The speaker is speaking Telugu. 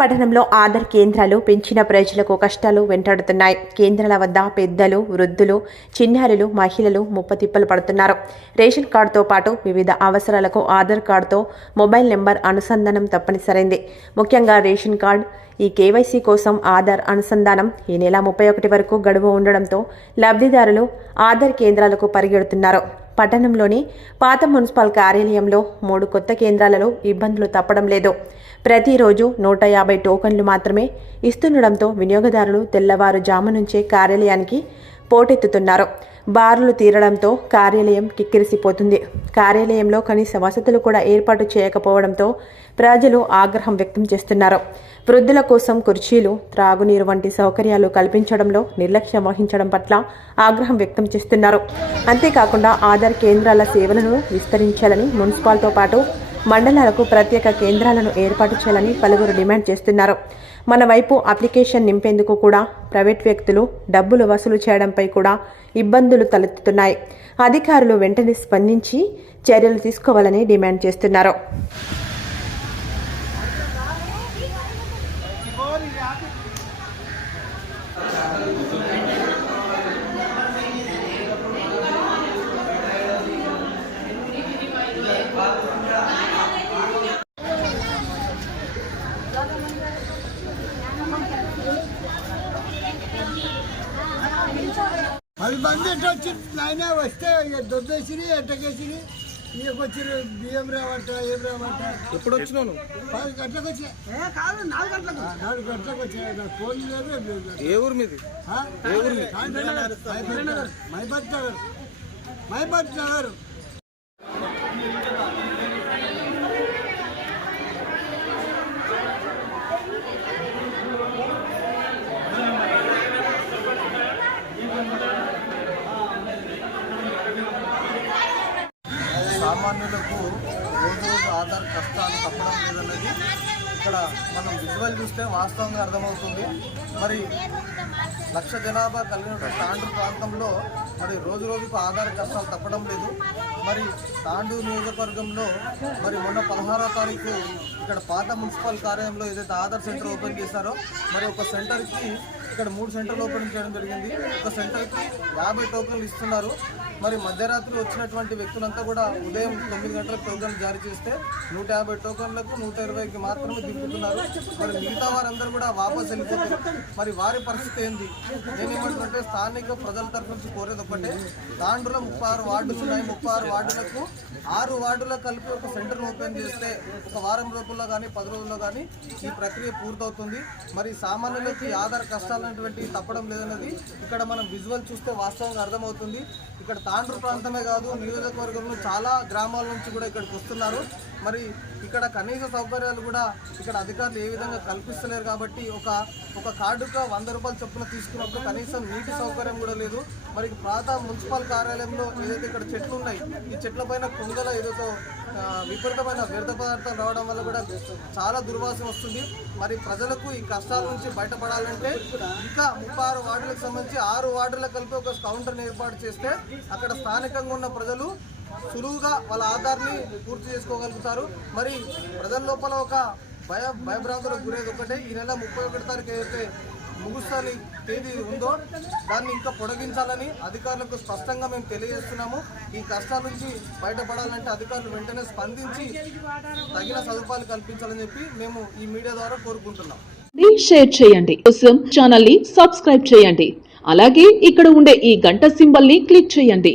పట్టణంలో ఆధార్ కేంద్రాలు పెంచిన ప్రజలకు కష్టాలు వెంటాడుతున్నాయి. కేంద్రాల వద్ద పెద్దలు వృద్ధులు చిన్నారులు మహిళలు ముప్పతిప్పలు పడుతున్నారు. రేషన్ కార్డుతో పాటు వివిధ అవసరాలకు ఆధార్ కార్డుతో మొబైల్ నెంబర్ అనుసంధానం తప్పనిసరైంది. ముఖ్యంగా రేషన్ కార్డ్ ఈ కేవైసీ కోసం ఆధార్ అనుసంధానం ఈ నెల ముప్పై ఒకటి వరకు గడువు ఉండడంతో లబ్ధిదారులు ఆధార్ కేంద్రాలకు పరిగెడుతున్నారు. పట్టణంలోని పాత మున్సిపల్ కార్యాలయంలో మూడు కొత్త కేంద్రాలలో ఇబ్బందులు తప్పడం లేదు. ప్రతిరోజు నూట యాభై టోకన్లు మాత్రమే ఇస్తుండడంతో వినియోగదారులు తెల్లవారుజాము నుంచే కార్యాలయానికి పోటెత్తుతున్నారు. బార్లు తీరడంతో కార్యాలయం కిక్కిరిసిపోతుంది. కార్యాలయంలో కనీస వసతులు కూడా ఏర్పాటు చేయకపోవడంతో ప్రజలు ఆగ్రహం వ్యక్తం చేస్తున్నారు. వృద్ధుల కోసం కుర్చీలు త్రాగునీరు వంటి సౌకర్యాలు కల్పించడంలో నిర్లక్ష్యం వహించడం పట్ల ఆగ్రహం వ్యక్తం చేస్తున్నారు. అంతేకాకుండా ఆధార్ కేంద్రాల సేవలను విస్తరించాలని మున్సిపాల్తో పాటు మండలాలకు ప్రత్యేక కేంద్రాలను ఏర్పాటు చేయాలని పలువురు డిమాండ్ చేస్తున్నారు. మన వైపు అప్లికేషన్ నింపేందుకు కూడా ప్రైవేట్ వ్యక్తులు డబ్బులు వసూలు చేయడంపై కూడా ఇబ్బందులు తలెత్తుతున్నాయి. అధికారులు వెంటనే స్పందించి చర్యలు తీసుకోవాలని డిమాండ్ చేస్తున్నారు. పది మంది ఎట్లా వచ్చి నాయన వస్తే ఇక దొద్దేసిరి ఎట్టకేసిరి ఇక వచ్చిరు బియ్యం రావంట ఏం రావంట. ఎప్పుడు వచ్చినావు నువ్వు? పది గంటలకు వచ్చా. కాదు నాలుగు గంటలకు నాలుగు గంటలకు వచ్చా. నాకు ఫోన్ లేదు ఏం లేదు. నాకు. ఏ ఊరు మీది? కాంచన నగర్, మైబాద్ నగర్. మైబాద్ రోజు రోజు ఆధార్ కష్టాలు తప్పడం లేదన్నది ఇక్కడ మనం విజువల్ చూస్తే వాస్తవంగా అర్థమవుతుంది. మరి లక్ష జనాభా కలిగిన తాండూరు ప్రాంతంలో మరి రోజు రోజుకు ఆధార్ కష్టాలు తప్పడం లేదు. మరి తాండూరు నియోజకవర్గంలో మరి మొన్న పదహారో తారీఖు ఇక్కడ పాత మున్సిపల్ కార్యాలయంలో ఏదైతే ఆధార్ సెంటర్ ఓపెన్ చేశారో మరి ఒక సెంటర్కి ఇక్కడ మూడు సెంటర్లు ఓపెన్ చేయడం జరిగింది. ఒక సెంటర్కి యాభై టోకన్లు ఇస్తున్నారు. మరి మధ్యరాత్రి వచ్చినటువంటి వ్యక్తులంతా కూడా ఉదయం తొమ్మిది గంటలకు టోకన్లు జారీ చేస్తే నూట యాభై టోకన్లకు నూట ఇరవైకి మాత్రమే దింపుతున్నారు. మరి మిగతా వారందరూ కూడా వాపస్ వెళ్ళిపోతారు. మరి వారి పరిస్థితి ఏంది? నేనేమంటున్నట్టే స్థానిక ప్రజల తరఫు నుంచి కోరేది ఒకటే తాండ్రులో ముప్పై ఆరు వార్డులు ఉన్నాయి. ముప్పై ఆరు వార్డులకు ఆరు వార్డులో కలిపి ఒక సెంటర్ ఓపెన్ చేస్తే ఒక వారం రోజుల్లో కానీ పది రోజుల్లో కానీ ఈ ప్రక్రియ పూర్తవుతుంది. మరి సామాన్యులకి ఆధార ఆధార్ కష్టాలనేటువంటి తప్పడం లేదన్నది ఇక్కడ మనం విజువల్ చూస్తే వాస్తవంగా అర్థమవుతుంది. ఇక్కడ తాండ్రు ప్రాంతమే కాదు నియోజకవర్గంలో చాలా గ్రామాల నుంచి కూడా ఇక్కడికి వస్తున్నారు. మరి ఇక్కడ కనీస సౌకర్యాలు కూడా ఇక్కడ అధికారులు ఏ విధంగా కల్పిస్తలేరు కాబట్టి ఒక ఒక కార్డుగా వంద రూపాయలు చొప్పున తీసుకున్నప్పుడు కనీసం నీటి సౌకర్యం కూడా లేదు. మరి ప్రాత మున్సిపల్ కార్యాలయంలో ఏదైతే ఇక్కడ చెట్లు ఉన్నాయి ఈ చెట్ల పైన కుంగల ఏదైతే విపరీతమైన వ్యర్థ పదార్థాలు రావడం వల్ల కూడా చాలా దుర్వాసన వస్తుంది. మరి ప్రజలకు ఈ కష్టాల నుంచి బయటపడాలంటే ఇంకా ముప్పై ఆరు వార్డులకు సంబంధించి ఆరు వార్డులకు కలిపి ఒక కౌంటర్ని ఏర్పాటు చేస్తే అక్కడ స్థానికంగా ఉన్న ప్రజలు సులువుగా వాళ్ళ ఆధార్ని పూర్తి చేసుకోగలుగుతారు. మరి ప్రజల లోపల ఒక భయ భయభ్రాంతులకు గురేది ఒకటే ఈ నెల ముప్పై ఒకటి తారీఖు ఏదైతే ముగుస్తాని తేదీ ఉందో దాన్ని ఇంకా పొడిగించాలని అధికారులకు స్పష్టంగా మేము తెలియజేస్తున్నాము. ఈ కష్టాల నుంచి బయటపడాలంటే అధికారులు వెంటనే స్పందించి తగిన సదుపాయాలు కల్పించాలని చెప్పి మేము ఈ మీడియా ద్వారా కోరుకుంటున్నాం. షేర్ చేయండి. కోసం ఛానల్ని సబ్స్క్రైబ్ చేయండి. అలాగే ఇక్కడ ఉండే ఈ గంట సింబల్ని క్లిక్ చేయండి.